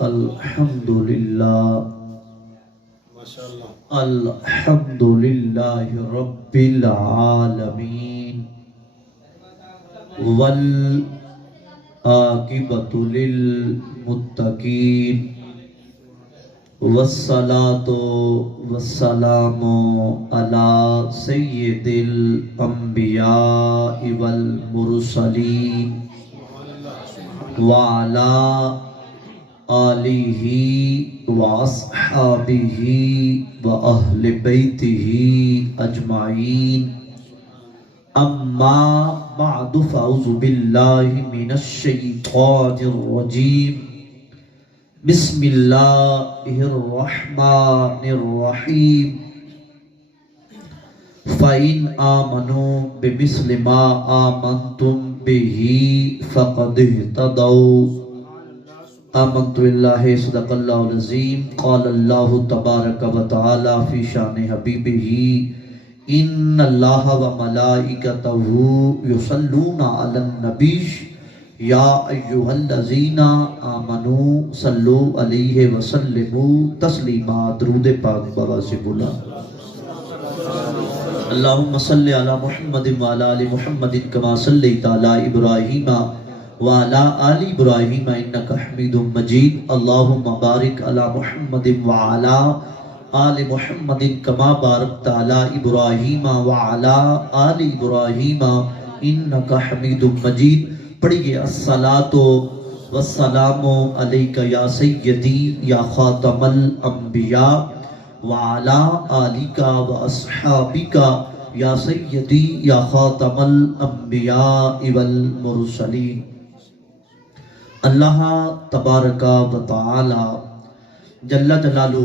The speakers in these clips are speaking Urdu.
الحمدللہ الحمدللہ رب العالمین والعاقبۃ للمتقین والصلاة والسلام علی سید الانبیاء والمرسلین وعلی آلہ واصحابہ واہل بیتہ اجمعین اما بعد فاعوذ باللہ من الشیطان الرجیم بسم اللہ الرحمن الرحیم فَإِنْ آمَنُوا بِمِثْلِ مَا آمَنْتُمْ بِهِ فَقَدِ اهْتَدَوْا آمنت باللہ صدق اللہ العظیم قال اللہ تبارک و تعالی فی شان حبیبہ ان اللہ و ملائکتہ یصلون علی النبی یا ایہا الذین آمنوا صلوا علیہ وسلموا تسلیما درود پاک بابا سے بولا اللہم صلی علی محمد وعلی آل محمد کما صلیت علی ابراہیم وعلى آل ابراہیم انک حمید مجید اللہم بارک علی محمد وعلى آل محمد کما بارکت علی ابراہیم وعلى آل ابراہیم انک حمید مجید پڑھئے الصلاۃ والسلام علیک یا سیدی یا خاتم الانبیاء وعلى آلک واصحابک یا سیدی یا خاتم الانبیاء والمرسلین اللہ تبارک و تعالی جل جلالہ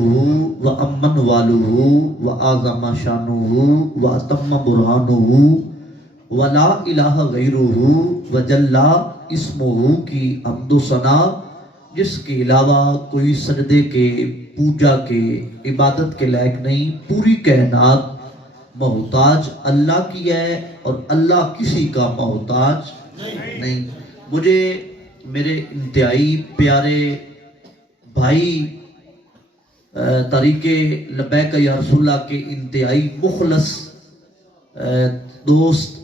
و امن والہ و اعظم شانہ و اتم برہانہ و لا الہ غیرہ و جل اسمہ کی حمد و ثنا جس کے علاوہ کوئی سجدے کے پوجا کے عبادت کے لائق نہیں پوری کائنات محتاج اللہ کی ہے اور اللہ کسی کا محتاج نہیں مجھے میرے انتہائی پیارے بھائی طریق لبیک یا رسول اللہ کے انتہائی مخلص دوست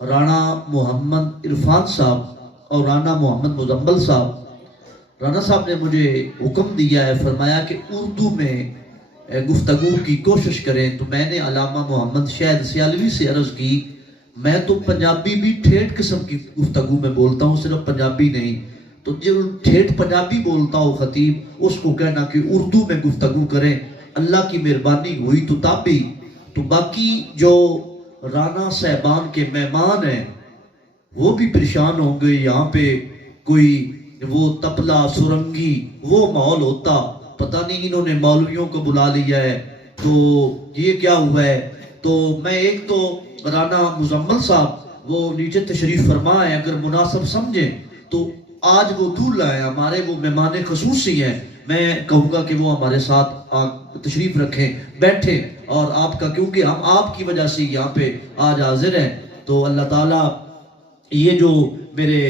رانا محمد عرفان صاحب اور رانا محمد مزمل صاحب رانا صاحب نے مجھے حکم دیا ہے فرمایا کہ اردو میں گفتگو کی کوشش کریں تو میں نے علامہ محمد شہد سیالوی سے عرض کی میں تو پنجابی بھی ٹھیٹھ قسم کی گفتگو میں بولتا ہوں صرف پنجابی نہیں تو جو ٹھیٹھ پنجابی بولتا ہو خطیب اس کو کہنا کہ اردو میں گفتگو کریں اللہ کی مہربانی ہوئی تو تابی تو باقی جو رانا صاحبان کے مہمان ہیں وہ بھی پریشان ہوں گے یہاں پہ کوئی وہ تبلا سرنگی وہ ماحول ہوتا پتہ نہیں انہوں نے مولویوں کو بلا لیا ہے تو یہ کیا ہوا ہے تو میں ایک تو رانا مزمل صاحب وہ نیچے تشریف فرما ہے اگر مناسب سمجھیں تو آج وہ دولہا ہے ہمارے وہ مہمان خصوصی ہیں میں کہوں گا کہ وہ ہمارے ساتھ تشریف رکھیں بیٹھیں اور آپ کا کیونکہ ہم آپ کی وجہ سے یہاں پہ آج حاضر ہیں تو اللہ تعالیٰ یہ جو میرے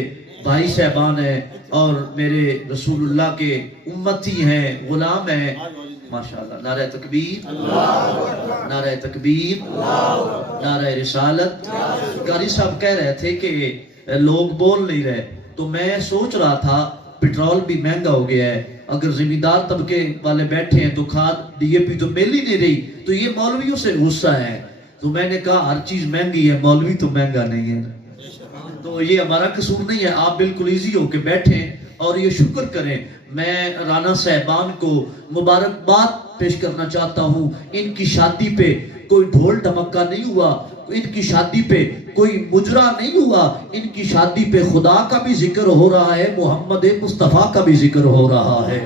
بھائی صاحبان ہیں اور میرے رسول اللہ کے امتی ہیں غلام ہیں ماشاءاللہ نعرہ تکبیر نعرہ تکبیر نعرہ رسالت قاری صاحب کہہ رہے تھے کہ لوگ بول نہیں رہے تو میں سوچ رہا تھا پیٹرول بھی مہنگا ہو گیا ہے اگر زمیندار طبقے والے بیٹھے ہیں تو کھاد ڈی اے پی تو مل ہی نہیں رہی تو یہ مولویوں سے غصہ ہے تو میں نے کہا ہر چیز مہنگی ہے مولوی تو مہنگا نہیں ہے تو یہ ہمارا قصور نہیں ہے آپ بالکل ایزی ہو کے بیٹھیں اور یہ شکر کریں میں رانا صاحبان کو مبارکباد پیش کرنا چاہتا ہوں ان کی شادی پہ کوئی ڈھول ڈھمکا نہیں ہوا ان کی شادی پہ کوئی مجرا نہیں ہوا ان کی شادی پہ خدا کا بھی ذکر ہو رہا ہے محمد مصطفیٰ کا بھی ذکر ہو رہا ہے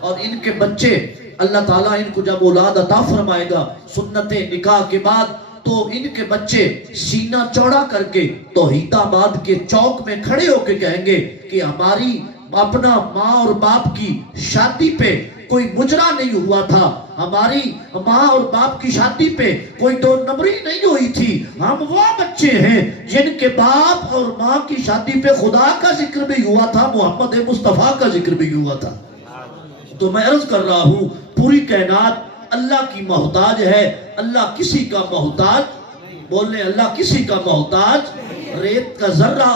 اور ان کے بچے اللہ تعالیٰ ان کو جب اولاد عطا فرمائے گا سنت نکاح کے بعد تو ان کے بچے سینہ چوڑا کر کے توحید آباد کے چوک میں کھڑے ہو کے کہیں گے کہ ہماری اپنا ماں اور باپ کی شادی پہ کوئی مجرا نہیں ہوا تھا ہماری ماں اور باپ کی شادی پہ کوئی دو نمبری نہیں ہوئی تھی. ہم وہ بچے ہیں جن کے باپ اور ماں کی شادی پہ خدا کا ذکر بھی ہوا تھا, محمد مصطفیٰ کا ذکر بھی ہوا تھا. تو میں عرض کر رہا ہوں پوری کائنات اللہ کی محتاج ہے, اللہ کسی کا محتاج. بولنے اللہ کسی کا محتاج. ریت کا ذرہ,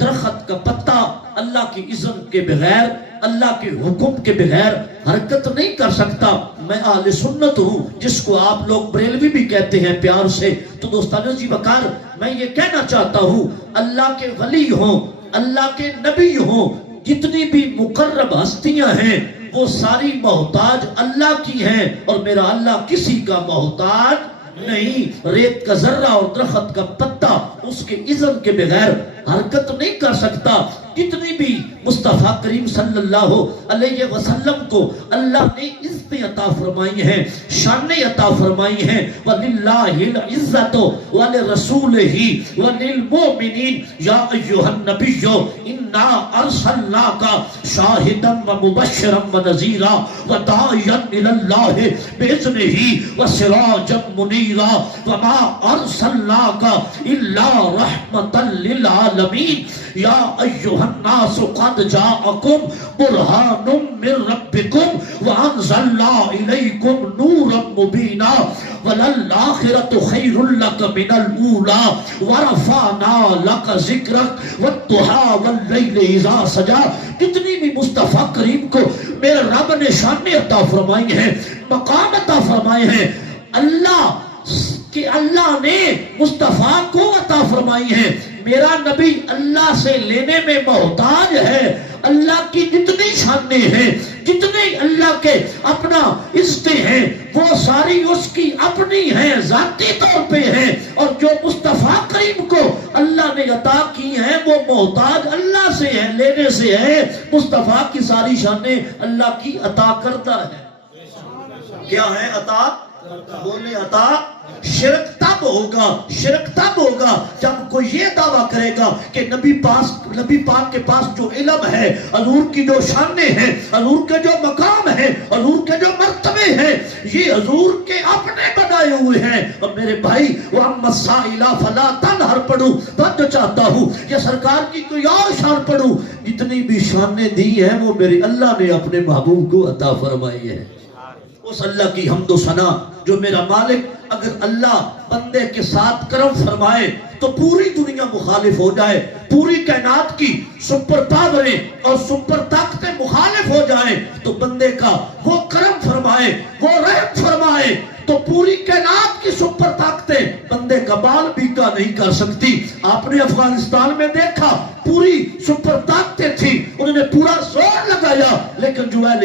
درخت کا پتا اللہ کی اذن کے بغیر, اللہ کے حکم کے بغیر حرکت نہیں کر سکتا. میں اہل سنت ہوں جس کو آپ لوگ بریلوی بھی کہتے ہیں پیار سے. تو دوستانو جی بکار میں یہ کہنا چاہتا ہوں, اللہ کے ولی ہوں, اللہ کے نبی ہوں, جتنی بھی مقرب ہستیاں ہیں وہ ساری محتاج اللہ کی ہیں, اور میرا اللہ کسی کا محتاج نہیں. ریت کا ذرہ اور درخت کا پتا اس کے اذن کے بغیر حرکت نہیں کر سکتا. جتنی بھی مصطفیٰ کریم صلی اللہ علیہ وسلم کو اللہ نے عزتیں عطا فرمائی ہیں, شانیں عطا فرمائی ہیں. وَلِلَّهِ الْعِزَّةُ وَلِرَسُولِهِ وَلِلْمُؤْمِنِينَ يَا أَيُّهَا النَّبِيُّ إِنَّا أَرْسَلْنَاكَ شَاهِدًا وَمُبَشِّرًا وَنَذِيرًا وَدَاعِيًا إِلَى اللَّهِ بِإِذْنِهِ وَسِرَاجًا مُنِيرًا وَمَا أَرْسَلْنَاكَ إِلَّا رَحْمَةً لِلْعَالَمِينَ يَا أَيُّهَا الناس قد جاءكم برهان من ربكم وأنزلنا إليكم نورا مبينا وللآخرة خير لك من الأولى ورفعنا لك ذكرك والضحى والليل إذا سجى. کتنی بھی مصطفیٰ کریم کو میرے رب نے شان عطا فرمائی ہیں, مقام عطا فرمائے ہیں. اللہ نے مصطفیٰ کو عطا فرمائی ہیں. میرا نبی اللہ سے لینے میں محتاج ہے. اللہ کی جتنی شانیں ہیں, جتنے اللہ کے اپنا عزتیں ہیں, وہ ساری اس کی اپنی ہیں, ذاتی طور پہ ہیں. اور جو مصطفیٰ کریم کو اللہ نے عطا کی ہیں وہ محتاج اللہ سے ہے, لینے سے ہے. مصطفیٰ کی ساری شانیں اللہ کی عطا کردہ ہے. کیا ہے عطا؟ بولے عطا. شرک تب ہوگا جب کوئی یہ دعویٰ کرے گا کہ نبی پاک کے پاس جو علم ہے, حضور کی جو شانیں ہیں, حضور کے جو مقام ہیں, حضور کے جو مرتبے ہیں, یہ حضور کے اپنے بنائے ہوئے ہیں. اور میرے بھائی وَأَمَّا السَّائِلَ فَلَا تَنْهَرْ پڑھوں تو چاہتا ہوں یہ سرکار کی کوئی اور شان پڑھوں. جتنی بھی شانیں دی ہیں وہ میرے اللہ نے اپنے محبوب کو عطا فرمائی ہے. اس اللہ کی حمد و ثنا جو میرا مالک, اگر اللہ بندے کے ساتھ کرم فرمائے تو پوری دنیا مخالف ہو جائے, پوری کائنات کی سپر پاوریں اور سپر طاقتیں مخالف ہو جائیں, تو بندے کا وہ کرم فرمائے, وہ رحم فرمائے, تو پوری کائنات کی سپر طاقتیں بندے کا بال بیکا نہیں کر سکتی. آپ نے افغانستان میں دیکھا پوری سپر طاقتیں تھی, انہوں نے پورا زور لگایا, لیکن جو اہل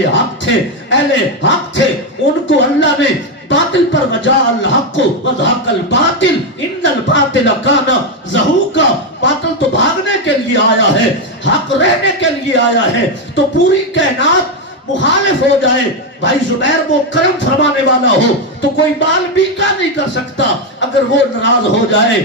حق تھے ان کو اللہ نے باطل پر وجاء الحق وزهق الباطل ان الباطل کان زہوقا. باطل تو بھاگنے کے لیے آیا ہے, حق رہنے کے لیے آیا ہے. تو پوری کائنات مخالف ہو جائے, بھائی زبیر وہ کرم فرمانے والا ہو تو کوئی بال بیکا نہیں کر سکتا. اگر وہ ناراض ہو جائے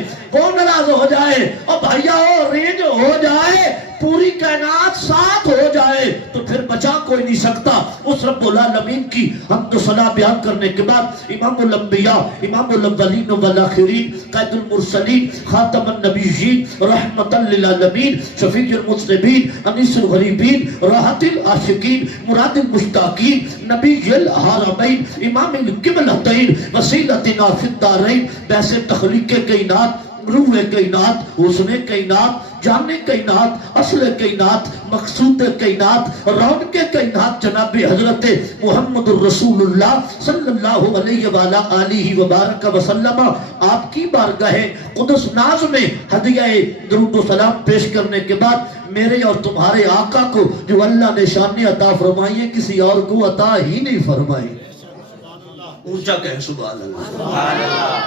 اور بھائیا وہ رینج ہو جائے, پوری کائنات ساتھ ہو جائے, تو پھر بچا کوئی نہیں سکتا. اس رب العالمین کی حمد و ثنا بیان کرنے کے بعد امام الانبیاء, امام الاولین والآخرین, قائد المرسلین, خاتم النبیین, رحمتا للعالمین, شفیع المذنبین, انیس الغریبین, راحت العاشقین, مراد المشتاقین, نبی الحرمین, امام القبلتین, وسیلتنا فی الدارین, بیس تخلیق کائنات, روح کائنات, حسن کائنات, جان کائنات, اصل کائنات, مقصود کائنات, رونق کائنات, جناب حضرت محمد الرسول اللہ صلی اللہ علیہ وآلہ وبارک وسلم. آپ کی بارگاہ قدس ناز میں ہدیہ درود و سلام پیش کرنے کے بعد میرے اور تمہارے آقا کو جو اللہ نے شان عطا فرمائی ہے کسی اور کو عطا ہی نہیں فرمائی. اونچا کہیں سبحان اللہ.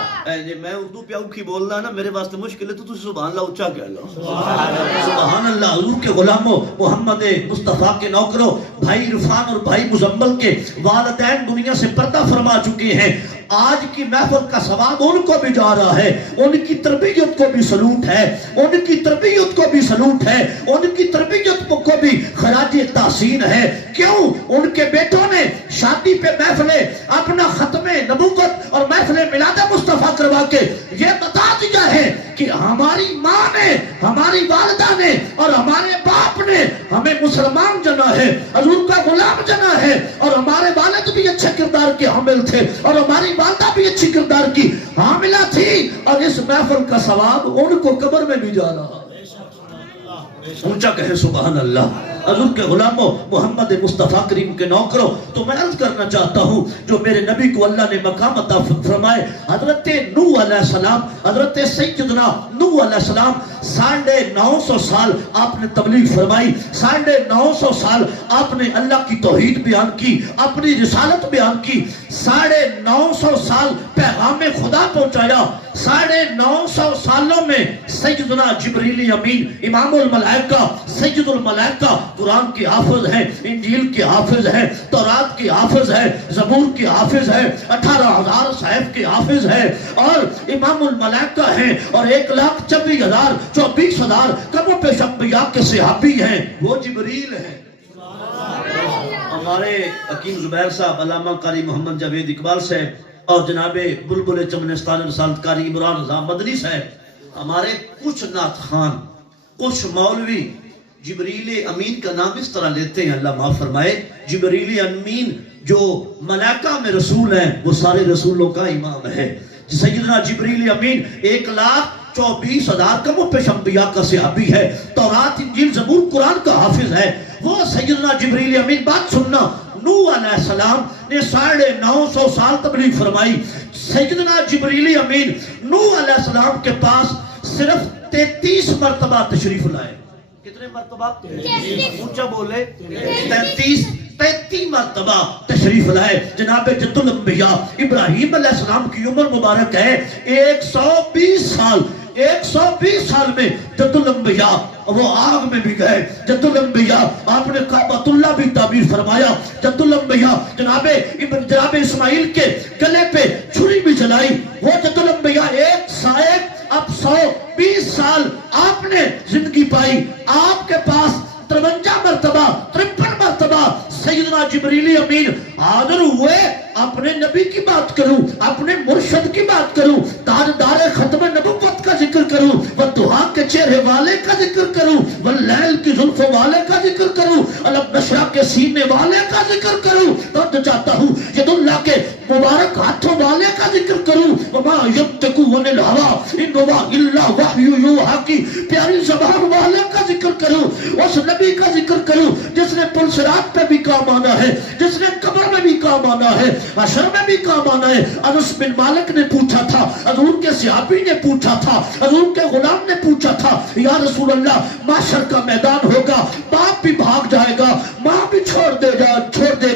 میں اردو پہ اوکھی بولنا نا میرے واسطے مشکل ہے, تو تجھے سبحان اللہ اونچا کہہ لو. سبحان اللہ. حضور کے غلاموں, محمد مصطفیٰ کے نوکروں, بھائی عرفان اور بھائی مزمل کے والدین دنیا سے پردہ فرما چکے ہیں. آج کی محفل کا ثواب ان کو بھی جا رہا ہے، ان کی تربیت کو بھی سلوٹ ہے، ان کی تربیت کو بھی سلوٹ ہے، ان کی تربیت کو بھی خراج تحسین ہے۔ کیوں؟ ان کے بیٹوں نے شادی پہ محفلیں اپنا ختم نبوت اور محفل میلاد مصطفیٰ کروا کے یہ بتا دیا ہے کہ ہماری ماں نے، ہماری والدہ نے اور ہمارے باپ نے ہمیں مسلمان جنا ہے، حضور کا غلام جنا ہے، اور ہمارے والد بھی اچھے کردار کے حامل تھے اور ہماری والدہ بھی اچھی کردار کی حاملہ تھی، اور اس محفل کا ثواب ان کو قبر میں بھی جا رہا۔ اونچا کہے سبحان اللہ۔ حضور کے غلاموں، محمد مصطفیٰ کریم کے نوکروں، تو میں عرض کرنا چاہتا ہوں جو میرے نبی کو اللہ نے مقام عطا فرمائے، حضرت نوح علیہ السلام، حضرت سیدنا نوح علیہ السلام 950 سال آپ نے تبلیغ فرمائی، 950 سال آپ نے اللہ کی توحید بیان کی، اپنی رسالت بیان کی، 950 سال پیغام خدا پہنچایا۔ 950 سالوں میں سیدنا جبریل امین امام الملائکہ، سید الملائکہ، قرآن کے حافظ ہیں، انجیل کے حافظ ہیں، تورات کے حافظ ہیں، زبور کے حافظ ہیں، 18,000 صحائف کے حافظ ہیں، اور امام الملائکہ ہیں، اور 1,24,000 کم و بیش انبیاء کے صحابی ہیں، وہ جبریل ہیں۔ ہمارے حکیم زبیر صاحب، علامہ قاری محمد جاوید اقبال صاحب، اور جناب بلبل چمنستان رسالت قاری عمران رضا مدنی صاحب، ہمارے کچھ نعت خان، کچھ مولوی جبریل امین کا نام اس طرح لیتے ہیں، اللہ معاف فرمائے۔ جبریل امین جو ملائکہ میں رسول ہیں، وہ سارے رسولوں کا امام ہے۔ سیدنا جبریل امین 1,24,000 کم و بیش انبیاء کا صحابی ہے، تورات انجیل زبور قرآن کا حافظ ہے، وہ سیدنا جبریل امین۔ بات سننا، نوح علیہ السلام نے 950 سال تبلیغ فرمائی، سیدنا جبریل امین نوح علیہ السلام کے پاس صرف 33 مرتبہ تشریف لائے۔ کتنے مرتبہ؟ اونچا بولے، 33 مرتبہ تشریف لائے۔ جناب جد الانبیاء ابراہیم علیہ السلام کی عمر مبارک ہے 120 سال۔ 120 سال میں جد الانبیاء وہ آگ میں بھی گئے۔ جد الانبیاء آپ نے کعبۃ اللہ بھی تعبیر فرمایا۔ جد الانبیاء جناب اسماعیل کے گلے پہ چھری بھی چلائی۔ وہ جد الانبیاء اب 120 سال آپ نے زندگی پائی۔ آپ کے پاس 53 مرتبہ سیدنا جبریل امین حاضر ہوئے۔ اپنے نبی کی بات کروں، اپنے مرشد کی بات کروں، تاجدار ختم نبوت کا ذکر کروں، والضحیٰ کے چہرے والے کا ذکر کروں، واللیل کی زلفوں والے کا ذکر کروں، علم نشرہ کے سینے والے کا ذکر کروں، تو چاہتا ہوں ید اللہ کے مبارک ہاتھوں والے کا ذکر کروں، وما ینطق عن الہوی ان ہوا الا وحی یوحی کی پیاری زبان والے کا ذکر کروں، اس نبی کا ذکر کروں جس نے پل صراط پہ بھی کام آنا ہے، جس نے قبر میں بھی کام آنا ہے، حشر میں بھی کام آنا ہے۔ انس بن مالک نے پوچھا تھا، حضور کے صحابی نے پوچھا تھا، حضور کے غلام نے پوچھا تھا، یا رسول اللہ محشر کا میدان ہوگا، باپ بھی بھاگ جائے گا، ماں بھی چھوڑ دے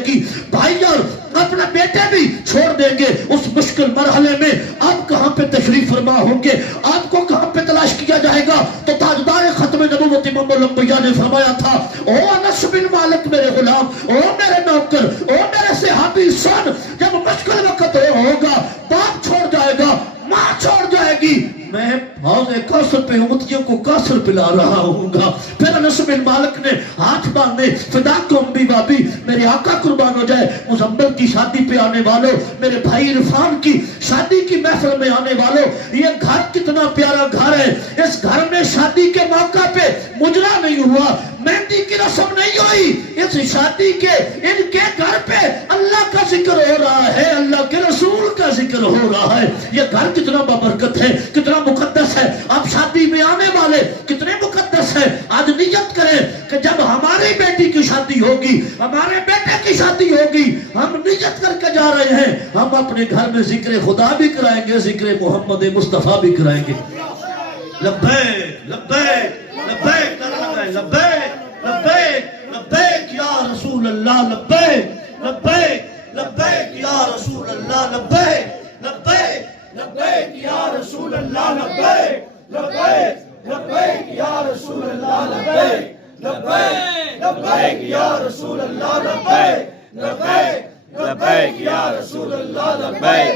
گی، بھائی اور اپنا بیٹے بھی چھوڑ دیں گے، اس مشکل مرحلے میں آپ کہاں پہ تشریف فرما ہوں گے، آپ کو کہاں پہ تلاش کیا جائے گا؟ تو تاجدار ختم نبوت امام الانبیاء نے فرمایا تھا، او انس بن مالک میرے غلام، او میرے نوکر، او میرے صحابی، سن، جب مشکل وقت ہوگا، باپ چھوڑ جائے گا، ماں چھوڑ جائے گی، میں حوض کوثر پہ امتیوں کو کوثر پلا رہا ہوں گا۔ پھر انس بن مالک نے ہاتھ باندھے، فداکم بی بابی، میرے آقا قربان ہو جائے، مزمل کی شادی پہ آنے والوں، میرے بھائی عرفان کی شادی کی محفل میں آنے والوں، یہ گھر کتنا پیارا گھر ہے، اس گھر میں شادی کے موقع پہ مجرا نہیں ہوا، مہندی کی رسم نہیں ہوئی، اس شادی کے ان کے گھر پہ اللہ کا ذکر ہو رہا ہے، اللہ کے رسول کا ذکر ہو رہا ہے۔ یہ گھر کتنا بابرکت ہے، کتنا مقدس ہے، اب شادی میں آنے والے کتنے مقدس ہیں۔ آج نیت کریں کہ جب ہماری بیٹی کی شادی ہوگی، ہمارے بیٹے کی شادی ہوگی، ہم نیت کر کے جا رہے ہیں، ہم اپنے گھر میں ذکر خدا بھی کرائیں گے، ذکر محمد مصطفیٰ بھی کرائیں گے۔ لبیک لبیک لبیک لبیک لبیک لبیک یا رسول اللہ، لبیک لبیک لبیک یا رسول اللہ، لبیک لبیک لبیک یا رسول اللہ، لبیک لبیک لبیک یا رسول اللہ، لبیک لبیک لبیک یا رسول اللہ، لبیک لبیک لبیک یا رسول اللہ، لبیک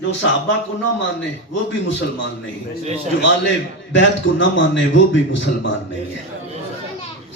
جو صحابہ کو نہ مانے وہ بھی مسلمان نہیں، جو آل بیت کو نہ مانے وہ بھی مسلمان نہیں ہے۔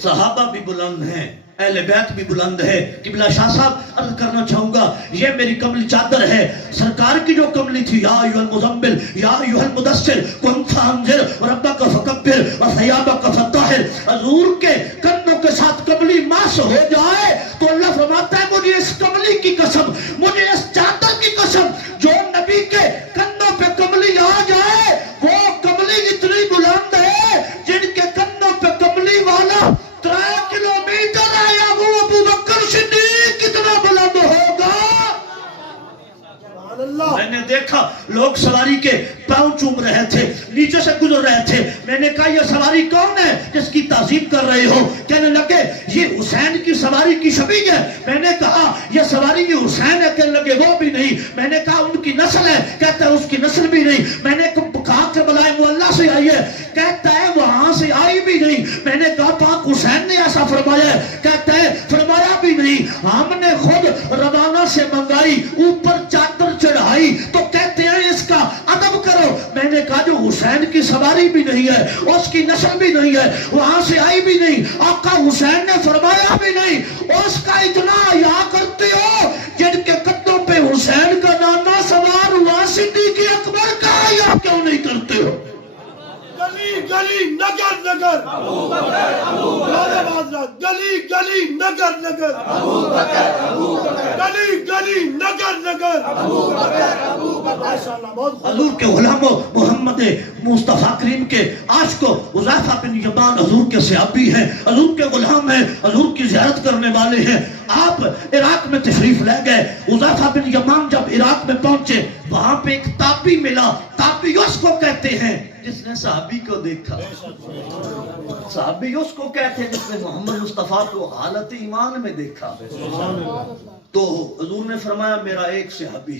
صحابہ بھی بلند ہیں، اہل بیت بھی بلند ہے۔ قبلہ شاہ صاحب عرض کرنا چاہوں گا، یہ میری کملی چادر ہے، سرکار کی جو کملی تھی، یا ایھا المزمل یا ایھا المدثر قم فانذر وربک فکبر وثیابک فطہر، حضور کے کندھوں کے ساتھ کملی ماس ہو جائے تو اللہ فرماتا ہے مجھے اس کملی کی قسم، مجھے اس چادر کی قسم، جو نبی کے کندھوں پہ کملی آ جائے وہ کملی اتنی بلند ہے جن کے کندھوں پہ کملی والا 3 کلومیٹر آیا وہ ابو بکر صدیق کتنا بلند ہوگا۔ میں نے دیکھا لوگ سواری کے پاؤں چوم رہے تھے، نیچے سے گزر رہے تھے، میں نے کہا یہ سواری کون ہے جس کی تعظیم کر رہے ہو؟ کہنے لگے یہ حسین کی سواری کی شبیہ ہے۔ میں نے کہا یہ سواری یہ حسین ہے؟ کہنے لگے وہ بھی نہیں۔ میں نے کہا ان کی نسل ہے؟ کہتا ہے اس کی نسل بھی نہیں۔ میں نے کہا کہ بلائے معلّہ سے آئی ہے؟ کہتا ہے وہاں سے آئی بھی نہیں۔ میں نے کہا پاک حسین نے ایسا فرمایا ہے؟ کہتا ہے فرمایا بھی نہیں، ہم نے خود روانہ سے منگائی، اوپر چادر چڑھائی تو کہتے ہیں اس کا ادب کرو۔ میں نے کہا جو حسین کی سواری بھی نہیں ہے، اس کی نسل بھی نہیں ہے، وہاں سے آئی بھی نہیں، آقا حسین نے فرمایا بھی نہیں، اس کا اتنا حیا کرتے ہو جن کے قدموں پہ حسین کا نانا سوار ہوا، صدیق اکبر کا حیا کیوں نہیں کرتے ہو؟ گلی گلی نگر نگر ابو بکر ابو بکر، گلی گلی نگر نگر ابو بکر ابو بکر، گلی گلی نگر نگر ابو بکر ابو بکر۔ ماشاءاللہ بہت حضور کے غلام محمد مصطفیٰ کریم کے عاشق حذیفہ بن یمان حضور کے صحابی ہیں، حضور کے غلام ہیں، حضور کی زیارت کرنے والے ہیں۔ آپ عراق میں تشریف لے گئے، حذیفہ بن یمان جب عراق میں پہنچے وہاں پہ ایک تابعی ملا، تابعی اس کو کہتے ہیں جس نے صحابی کو دیکھا، صحابی اس کو کہتے ہیں جس نے محمد مصطفیٰ کو حالت ایمان میں دیکھا۔ تو حضور نے فرمایا میرا ایک صحابی،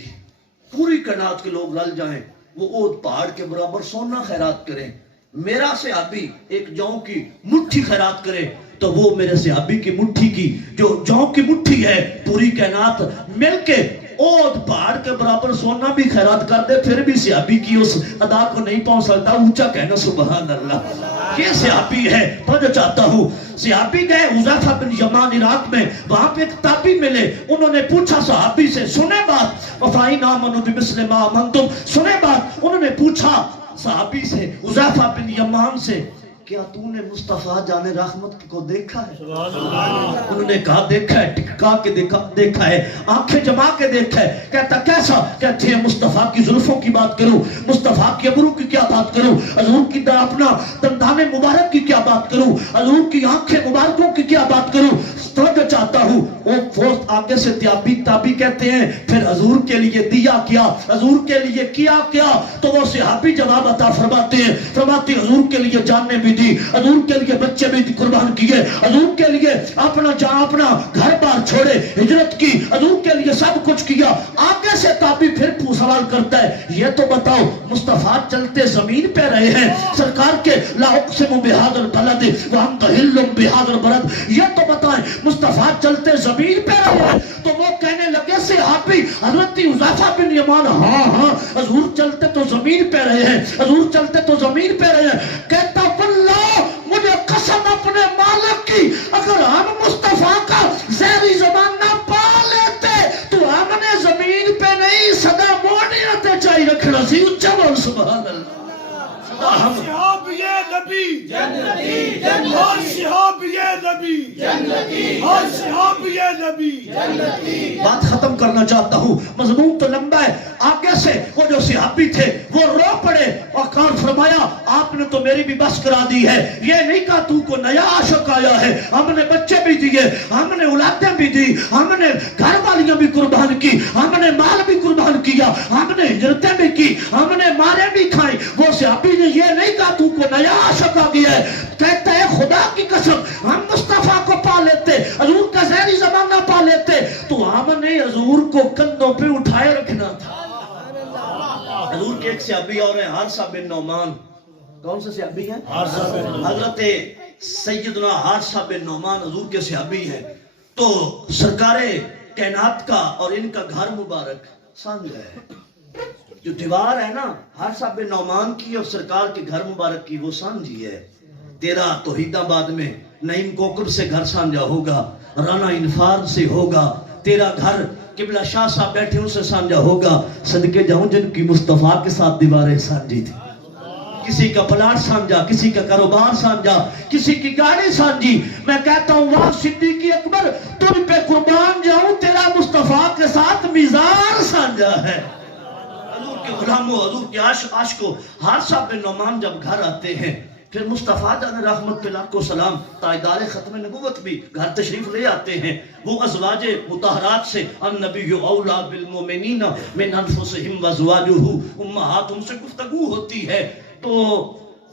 پوری کائنات کے لوگ رل جائیں وہ اود پہاڑ کے برابر سونا خیرات کریں، میرا صحابی ایک جوں کی مٹھی خیرات کرے تو وہ میرے صحابی کی مٹھی کی جو جوں کی مٹھی ہے پوری کائنات مل کے اود پہاڑ کے برابر سونا بھی خیرات کر دے پھر بھی صحابی کی اس ادا کو نہیں پہنچ سکتا۔ اونچا کہنا سبحان اللہ۔ یہ صحابی ہے۔ پڑھنا چاہتا ہوں، صحابی گئے حذیفہ بن یمان عراق میں، وہاں پہ ایک تابعی ملے، انہوں نے پوچھا صحابی سے، سنے بات وفائن آمنوا بمثل ما آمنتم، سنے بات، انہوں نے پوچھا صحابی سے حذیفہ بن یمان سے کیا تو نے مصطفیٰ جان رحمت کو دیکھا ہے؟ انہوں نے کہا دیکھا ہے، ٹکا کے دیکھا ہے، آنکھیں جما کے دیکھا ہے۔ کہتا کیسا؟ کہتے ہیں مصطفیٰ کی زلفوں کی بات کروں، مصطفیٰ کی ابرو کی کیا بات کروں، حضور کی اپنا دندان مبارک کی کیا بات کروں، حضور کی آنکھیں مبارکوں کی کیا بات کروں؟ توجہ چاہتا ہوں، وہ آگے سے تابعی کہتے ہیں پھر حضور کے لیے دیا کیا، حضور کے لیے کیا کیا؟ تو وہ صحابی جواب عطا فرماتے ہیں، فرماتے حضور کے لیے جاننے بھی دی، حضور کے لیے بچے بھی قربان کیے، حضور کے لیے اپنا گھر بار چھوڑے، ہجرت کی، حضور کے لیے سب کچھ کیا۔ آگے سے تابعی پھر سوال کرتا ہے یہ تو بتاؤ مصطفیٰ چلتے زمین پہ رہے ہیں، سرکار کے لا اقسم بہذا البلد وانت حل بہذا البلد، یہ تو بتائیں مصطفیٰ چلتے زمین پہ رہے ہیں۔ تو وہ کہنے لگے صحابی حضرت حذیفہ بن یمان، ہاں ہاں حضور چلتے تو زمین پہ رہے ہیں، حضور چلتے تو زمین پہ رہے ہیں۔ کہتا واللہ مجھے قسم اپنے مالک کی اگر ہم مصطفیٰ کا زہری زبان نہ پا لیتے تو ہم نے زمین پہ نہیں سدا موڑیاں چاہیے رکھنا سی۔ اچھا بول سبحان اللہ۔ شہاب یہ نبی جنتی اور شہاب یہ نبی جنتی اور شہاب یہ نبی جنتی۔ بات ختم کرنا چاہتا ہوں، مضمون تو لمبا ہے۔ آگے سے وہ جو صحابی تھے وہ رو پڑے اور کار فرمایا آپ نے تو میری بھی بس کرا دی ہے، یہ نہیں کہا تو کو نیا عاشق آیا ہے، ہم نے بچے بھی دیے، ہم نے اولادیں بھی دی، ہم نے گھر والیاں بھی قربان کی، ہم نے مال بھی قربان کیا، ہم نے ہجرتیں بھی کی، ہم نے مارے بھی کھائیں۔ وہ صحابی نے یہ نہیں کہا تو کو نیا عاشق آ گیا ہے، کہتا ہے خدا کی قسم ہم مصطفیٰ کو پا لیتے، حضور کا زہری زمانہ پا لیتے تو ہم نے حضور کو کندھوں پہ اٹھائے رکھنا تھا۔ حضور کے ایک صحابی اور ہیں حارثہ بن نعمان، کون سے صحابی ہیں؟ حضرت سیدنا حارثہ بن نعمان حضور کے صحابی ہیں۔ تو سرکار کائنات کا اور ان کا گھر مبارک سانگ ہے، جو دیوار ہے نا ہر صاحب نعمان کی اور سرکار کے گھر مبارک کی وہ سانجھی ہے. تیرا توحید آباد میں نعیم کوکب سے گھر سانجھا ہوگا, رانا انفار سے ہوگا, تیرا گھر قبلہ شاہ صاحب بیٹھے ان سے سانجھا ہوگا. صدقے جاؤں جن کی مصطفیٰ کے ساتھ دیواریں سانجھی تھی. کسی کا پلاٹ سانجھا, کسی کا کاروبار سانجھا, کسی کی گاڑی سانجھی. میں کہتا ہوں واہ صدیق اکبر تم پہ قربان جاؤں, تیرا مصطفیٰ کے ساتھ میزان سانجھا ہے. حضور کے غلاموں, حضور کے عاشقوں, حارثہ بن نعمان جب گھر آتے ہیں پھر مصطفیٰ جان رحمت پہ لاکھوں سلام تاجدار ختم نبوت بھی گھر تشریف لے آتے ہیں. وہ ازواج مطہرات سے النبی اولا بالمومنین من انفسہم وازواجہ امہاتہم سے گفتگو ہوتی ہے. تو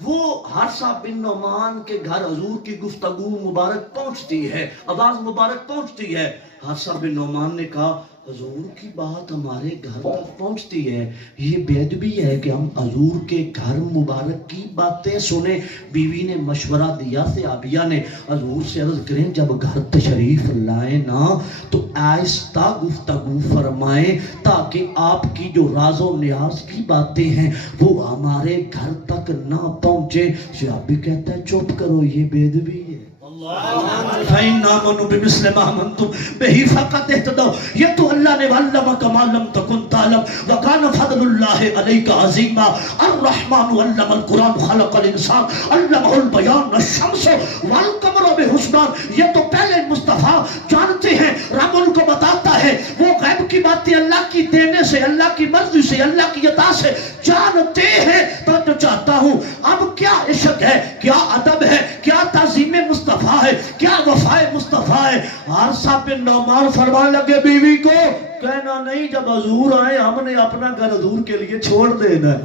وہ حارثہ بن نعمان کے گھر حضور کی گفتگو مبارک پہنچتی ہے, آواز مبارک پہنچتی ہے. حارثہ بن نعمان نے کہا حضور کی بات ہمارے گھر تک پہنچتی ہے, یہ بے ادبی ہے کہ ہم حضور کے گھر مبارک کی باتیں سنیں. بیوی نے مشورہ دیا صحابیہ نے, حضور سے عرض کریں جب گھر تشریف لائیں نا تو آہستہ گفتگو فرمائیں تاکہ آپ کی جو راز و نیاز کی باتیں ہیں وہ ہمارے گھر تک نہ پہنچے. صحابی کہتا ہے چپ کرو, یہ بے ادبی ہے. فَإِنْ آمَنُوا بِمِثْلِ مَا آمَنْتُمْ بِهِ فَقَدْ اهْتَدَوْا. یہ تو اللہ نے وَعَلَّمَكَ مَا لَمْ تَكُنْ تَعْلَمْ وَكَانَ فَضْلُ اللَّهِ عَلَيْكَ عَظِيمًا. الرحمن علم القرآن خلق الانسان علمہ البیان الشمس والقمر بحسبان. یہ تو پہلے مصطفیٰ جانتے ہیں, رب ان کو بتاتا ہے, وہ غیب کی باتیں اللہ کی دینے سے, اللہ کی مرضی سے, اللہ کی عطا سے جانتے ہیں. تو چاہتا ہوں اب کیا عشق ہے, کیا ادب ہے, کیا تعظیم مصطفیٰ ہے, کیا وفائے مصطفیٰ ہے. حارثہ بن نعمان فرمان لگے بیوی کو, کہنا نہیں جب حضور آئے ہم نے اپنا گھر حضور کے لیے چھوڑ دینا ہے,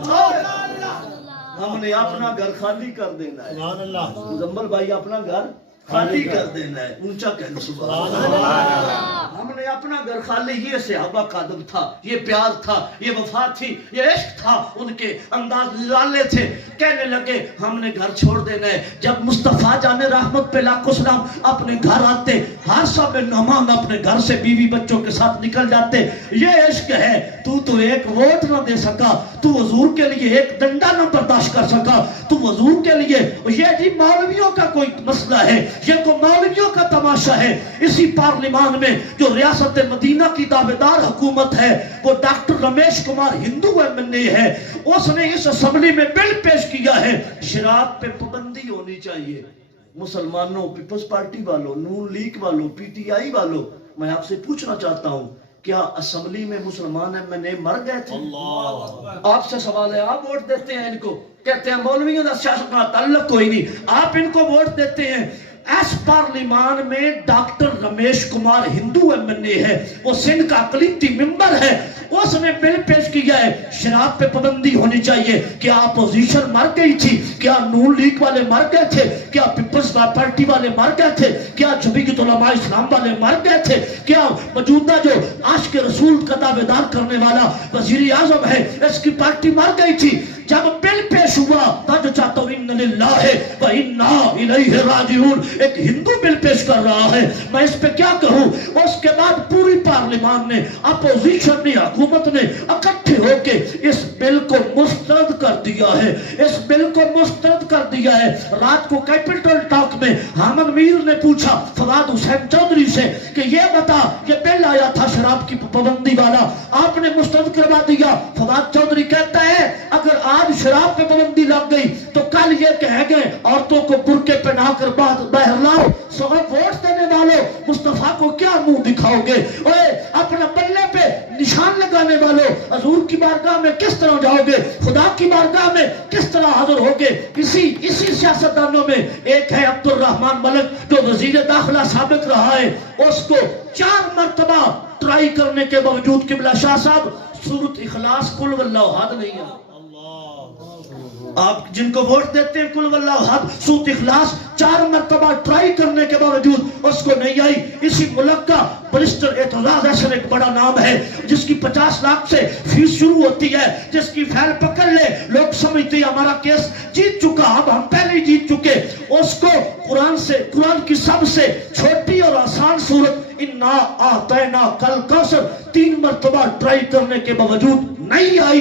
ہم نے اپنا گھر خالی کر دینا ہے. مزمل بھائی اپنا گھر خالی کر دینا ہے. اونچا کہنا سبحان اللہ. ہم نے اپنا گھر خالی. یہ صحابہ کا ادب تھا, یہ پیار تھا, یہ وفا تھی, یہ عشق تھا, ان کے انداز نرالے تھے. کہنے لگے ہم نے گھر چھوڑ دینا ہے. جب مصطفیٰ جان رحمت پہ لاکھوں سلام اپنے گھر آتے, حارثہ بن نعمان اپنے گھر سے بیوی بچوں کے ساتھ نکل جاتے. یہ عشق ہے. تو ایک ووٹ نہ دے سکا, تو حضور کے لیے ایک ڈنڈا نہ برداشت کر سکا, تو حضور کے لیے. یہ جی مولویوں کا کوئی مسئلہ ہے, یہ تو مولویوں کا تماشا ہے. اسی پارلیمان میں جو ریاست مدینہ کی دعویدار حکومت ہے وہ ڈاکٹر رمیش کمار ہندو ایم این اے ہے, اس نے اس اسمبلی میں بل پیش کیا ہے شراب پہ پابندی ہونی چاہیے. مسلمانوں, پیپلز پارٹی والوں, نون لیگ والوں, پی ٹی آئی والوں, میں آپ سے پوچھنا چاہتا ہوں کیا اسمبلی میں مسلمان ایم این اے مر گئے تھے؟ آپ سے سوال ہے, آپ ووٹ دیتے ہیں ان کو, کہتے ہیں مولویوں کا سیاست کا تعلق کوئی نہیں, آپ ان کو ووٹ دیتے ہیں. اس پارلیمان میں ڈاکٹر رمیش کمار ہندو ایم این اے ہے, وہ سندھ کا اقلیتی ممبر ہے, اس نے بل پیش کیا ہے شراب پہ پابندی ہونی چاہیے. کیا اپوزیشن مر گئی تھی؟ کیا نون لیگ والے مر گئے تھے؟ کیا پیپلز پارٹی والے مر گئے تھے؟ کیا جمعیت علماء اسلام والے مر گئے تھے؟ کیا موجودہ جو عاشق رسول کا دعویدار کرنے والا وزیر اعظم ہے اس کی پارٹی مر گئی تھی؟ جب بل پیش ہوا تو جو چاہتا ہوں ان للہ و انا الیہ راجعون, ایک ہندو بل پیش کر رہا ہے, میں اس پہ کیا کہوں. اس کے بعد پوری پارلیمان نے, اپوزیشن نے, حکومت نے اکٹھے ہو کے اس بل کو مسترد کر دیا ہے, اس بل کو مسترد کر دیا ہے. رات کو کیپٹل ٹاک میں حامد میر نے پوچھا فواد حسین چودھری سے کہ یہ بتا, یہ بل آیا تھا شراب کی پابندی والا, آپ نے مسترد کروا دیا. فواد چودھری کہتا ہے اگر آج شراب پہ پابندی لگ گئی تو کل یہ کہہ گئے عورتوں کو برقعے پہنا کر باہر لاؤ. سو ووٹ دینے والوں مصطفیٰ کو کیا منہ دکھاؤ گے؟ اوے اپنا بلے پہ نشان لگانے والوں حضور کی بارگاہ میں کس طرح جاؤ گے؟ خدا کی بارگاہ میں کس طرح حاضر ہوگے؟ اسی سیاستدانوں میں ایک ہے عبد الرحمن ملک جو وزیر داخلہ سابق رہا ہے, اس کو 4 مرتبہ ٹرائی کرنے کے باوجود قبلہ شاہ صاحب سورۃ اخلاص قل واللہ احد نہیں ہے. آپ جن کو ووٹ دیتے ہیں قل واللہ احد سورۃ اخلاص 4 مرتبہ ٹرائی کرنے کے باوجود اس کو نہیں آئی. اسی ملک کا برسٹر اعتزاز احسن ایک بڑا نام ہے جس کی 50 لاکھ سے فیس شروع ہوتی ہے, جس کی فائل پکڑ لے لوگ سمجھتے ہیں ہمارا کیس جیت چکا, اب ہم پہلے ہی جیت چکے. اس کو قرآن کی سب سے چھوٹی اور آسان سورت انا اعطیناک الکوثر 3 مرتبہ ٹرائی کرنے کے باوجود نہیں آئی.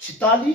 46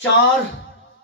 4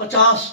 50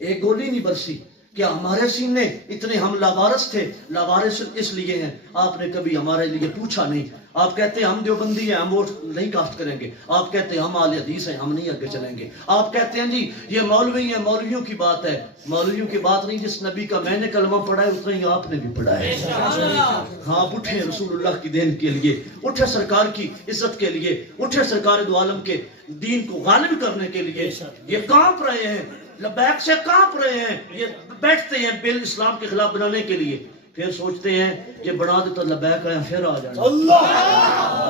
ایک گولی نہیں برسی. کیا ہمارے سینے اتنے ہم لاوارث تھے؟ لاوارث اس لیے ہیں آپ نے کبھی ہمارے لیے پوچھا نہیں. آپ کہتے ہیں ہم دیوبندی ہیں ہم ووٹ نہیں کاسٹ کریں گے. آپ کہتے ہیں ہم اہل حدیث ہیں ہم نہیں آگے چلیں گے. آپ کہتے ہیں جی یہ مولوی ہیں مولویوں کی بات ہے. مولویوں کی بات نہیں. جس نبی کا میں نے کلمہ پڑھا ہے اتنا ہی آپ نے بھی پڑھا ہے. ہاں آپ اٹھیں رسول اللہ کی دین کے لیے, اٹھے سرکار کی عزت کے لیے, اٹھے سرکار دو عالم کے دین کو غالب کرنے کے لیے. یہ کانپ رہے ہیں, لبیک سے کانپ رہے ہیں, یہ بیٹھتے ہیں بل اسلام کے خلاف بنانے کے لیے. پھر سوچتے ہیں کہ بنا دے تو لبیک آیا پھر آ جانا,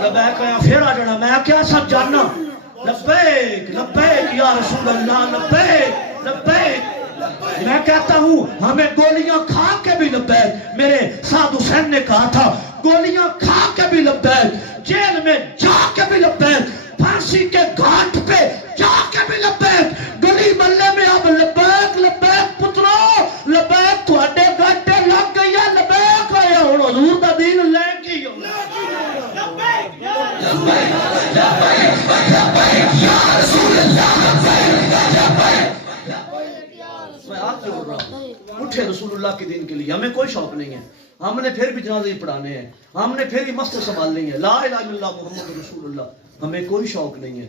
لبیک آیا پھر آ جانا. میں کیا سب جاننا. لبیک لبیک یا رسول اللہ, لبیک لبیک. میں کہتا ہوں ہمیں گولیاں کھا کے بھی لبیک. میرے سعد حسین نے کہا تھا گولیاں کھا کے بھی لبیک, جیل میں جا کے بھی لبیک, پھانسی کے گھاٹ پہ جا کے بھی لبیک, گلی محلے میں اب لبیک لبیک پترو لبیک تھوڑے گاٹے لگ گئی ہے, لبیک آیا ہوں حضور دا دین لے کے ہو. میں آپ سے بول رہا ہوں اٹھے رسول اللہ کے دین کے لیے. ہمیں کوئی شوق نہیں ہے, ہم نے پھر بھی جنازے پڑھانے ہیں, ہم نے پھر بھی مسجد سنبھالنی ہے. لا الہ الا اللہ محمد رسول اللہ. ہمیں کوئی شوق نہیں ہے.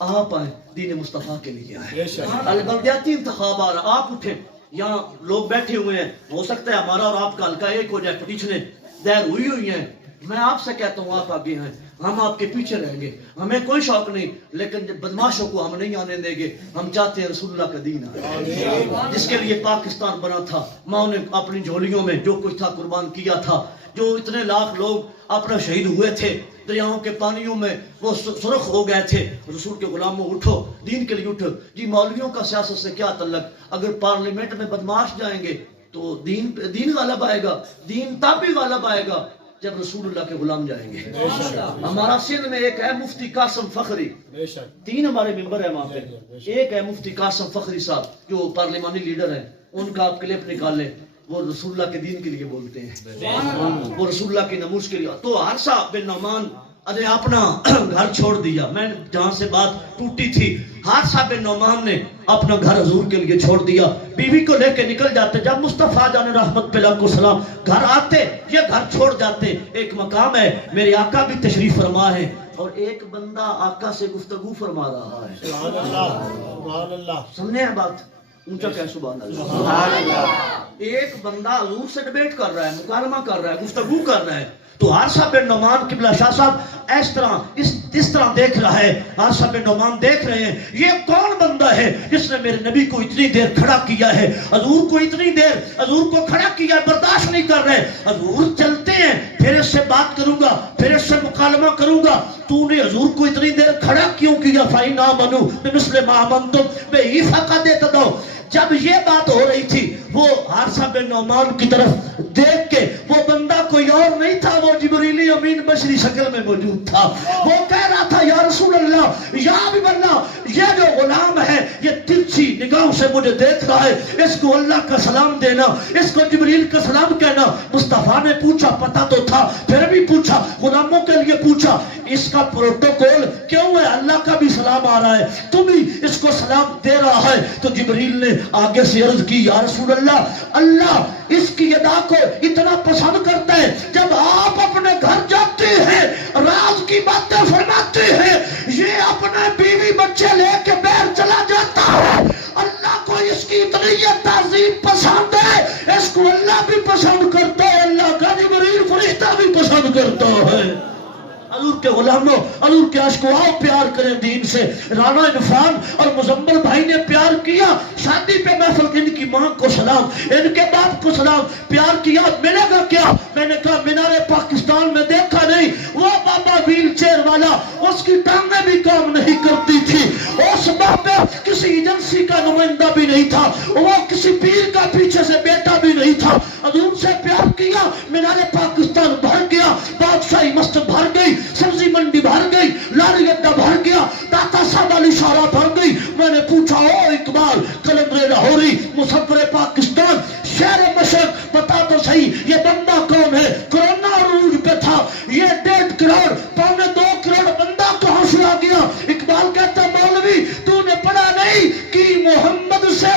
آپ آئیں دین مصطفیٰ کے لیے آئیں. البلدیاتی انتخاب آ رہا, آپ اٹھیں. یہاں لوگ بیٹھے ہوئے ہیں, ہو سکتا ہے ہمارا اور آپ کا حلقہ ایک ہو جائے, پٹیشنیں دائر ہوئی ہیں. میں آپ سے کہتا ہوں آپ آگے ہیں, ہم آپ کے پیچھے رہیں گے. ہمیں کوئی شوق نہیں, لیکن بدماشوں کو ہم نہیں آنے دیں گے. ہم چاہتے ہیں رسول اللہ کا دین آئے, جس کے لیے پاکستان بنا تھا. ماں نے اپنی جھولیوں میں جو کچھ تھا قربان کیا تھا. جو اتنے لاکھ لوگ اپنا شہید ہوئے تھے, دریاؤں کے پانیوں میں وہ سرخ ہو گئے تھے. رسول کے غلاموں اٹھو, دین کے لیے اٹھو. جی مولویوں کا سیاست سے کیا تعلق؟ اگر پارلیمنٹ میں بدماش جائیں گے تو دین غالب آئے گا. دین تب بھی غالب آئے گا جب رسول اللہ کے غلام جائیں گے. ہمارا سندھ میں ایک ہے مفتی قاسم فخری, 3 ہمارے ممبر ہیں وہاں پہ. ایک ہے مفتی قاسم فخری صاحب جو پارلیمانی لیڈر ہیں, ان کا آپ کلپ نکال لیں. وہ رسول اللہ کے دین کے لیے بولتے ہیں, وہ رسول اللہ کی نموز کے لیے. تو حارثہ بن نعمان نے اپنا گھر چھوڑ دیا. میں جہاں سے بات ٹوٹی تھی, حارثہ بن نعمان نے اپنا گھر حضور کے لیے چھوڑ دیا. بیوی کو لے کے نکل جاتے. جب مصطفیٰ جان رحمت پہ لاکھوں سلام گھر آتے, یہ گھر چھوڑ جاتے. ایک مقام ہے, میرے آقا بھی تشریف فرما ہے, اور ایک بندہ آقا سے گفتگو فرما رہا ہے. سبحان اللہ. سمجھے ہیں بات؟ اونچا کہ سبحان اللہ. ایک بندہ حضور سے ڈیبیٹ کر رہا ہے, مکالمہ کر رہا ہے, گفتگو کر رہا ہے. تو حارثہ بن نعمان قبلہ شاہ صاحب اس طرح دیکھ رہا ہے. حارثہ بن نعمان دیکھ رہے ہیں یہ کون بندہ ہے جس نے میرے نبی کو اتنی دیر کھڑا کیا ہے, حضور کو اتنی دیر حضور کو کھڑا کیا ہے, برداشت نہیں کر رہے. حضور چلتے ہیں, پھر اس سے بات کروں گا, پھر اس سے مکالمہ کروں گا. تو نے حضور کو اتنی دیر کھڑا کیوں کیا؟ فَإِنْ آمَنُوا بِمِثْلِ مَا آمَنْتُمْ بِهِ فَقَدْ اهْتَدَوْا. جب یہ بات ہو رہی تھی, وہ حارثہ بن نعمان کی طرف دیکھ کے, وہ بندہ کوئی اور نہیں تھا, وہ جبریل امین بشری شکل میں موجود تھا. وہ کہہ رہا تھا یا رسول اللہ, یا حبیب اللہ, یہ جو غلام ہے یہ ترچھی نگاہوں سے مجھے دیکھ رہا ہے, اس کو اللہ کا سلام دینا, اس کو جبریل کا سلام کہنا. مصطفیٰ نے پوچھا, پتہ تو تھا, پھر بھی پوچھا, غلاموں کے لیے پوچھا, اس کا پروٹوکول کیوں ہے؟ اللہ کا بھی سلام آ رہا ہے, تم بھی اس کو سلام دے رہا ہے. تو جبریل نے آگے سے عرض کی یا رسول اللہ, اللہ اس کی ادا کو اتنا پسند کرتا ہے, جب آپ اپنے گھر جاتے ہیں راز کی باتیں فرماتے ہیں, یہ اپنے بیوی بچے لے کے باہر چلا جاتا ہے. اللہ کو اس کی اتنی یہ تعظیم پسند ہے, اس کو اللہ بھی پسند کرتا ہے, اللہ کا جبریل فرشتہ بھی پسند کرتا ہے. حضور کے غلاموں, حضور کے عشق, آؤ پیار کریں دین سے. رانا عرفان اور مزمل بھائی نے پیار کیا, شادی پہ محفل, ان کی ماں کو سلام, ان کے باپ کو سلام. پیار کیا, ملے گا کیا؟ میں نے کہا مینار پاکستان میں دیکھا نہیں, وہ بابا ویل چیئر والا, اس کی ٹانگیں بھی کام نہیں کرتی تھی, اس بابے کسی ایجنسی کا نمائندہ بھی نہیں تھا, وہ کسی پیر کا پیچھے سے بیٹا بھی نہیں تھا. حضور سے پیار کیا, مینار پاکستان بھر گیا, بادشاہی مسجد بھر گئی, سبزی منڈی بھر گئی, لاری اڈا بھر گیا, داتا صاحب علی شارہ بھر گئی. میں نے پوچھا او اقبال, قلندر لاہوری, مصور پاکستان, شہر مشرق, بتا تو صحیح یہ بندہ کون ہے؟ کرونا عروج پہ تھا, یہ 1.5 کروڑ 2.25 کروڑ بندہ کہاں سے آ گیا؟ اقبال کہتا مولوی تو نے پڑھا نہیں کہ محمد سے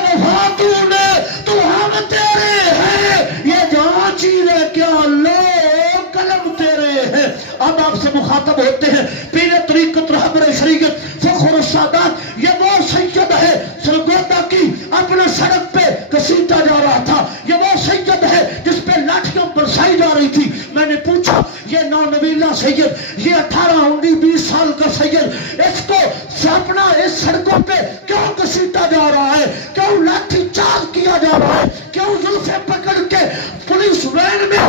مخاطب ہوتے ہیں. پیر طریقت رہبر شریعت فخر السادات یہ وہ سید ہے سرگودا کی اپنے سڑک پہ گھسیٹا جا رہا تھا. یہ وہ سید ہے جس پہ لاٹھیاں برسائی جا رہی تھی. میں نے پوچھا یہ نونبیلا سید یہ 18 19 20 سال کا سید اس کو اپنا اس سڑکوں پہ کیوں گھسیٹا جا رہا ہے, کیوں لاٹھی چارج کیا جا رہا ہے, کیوں زلفیں پکڑ کے پولیس وین میں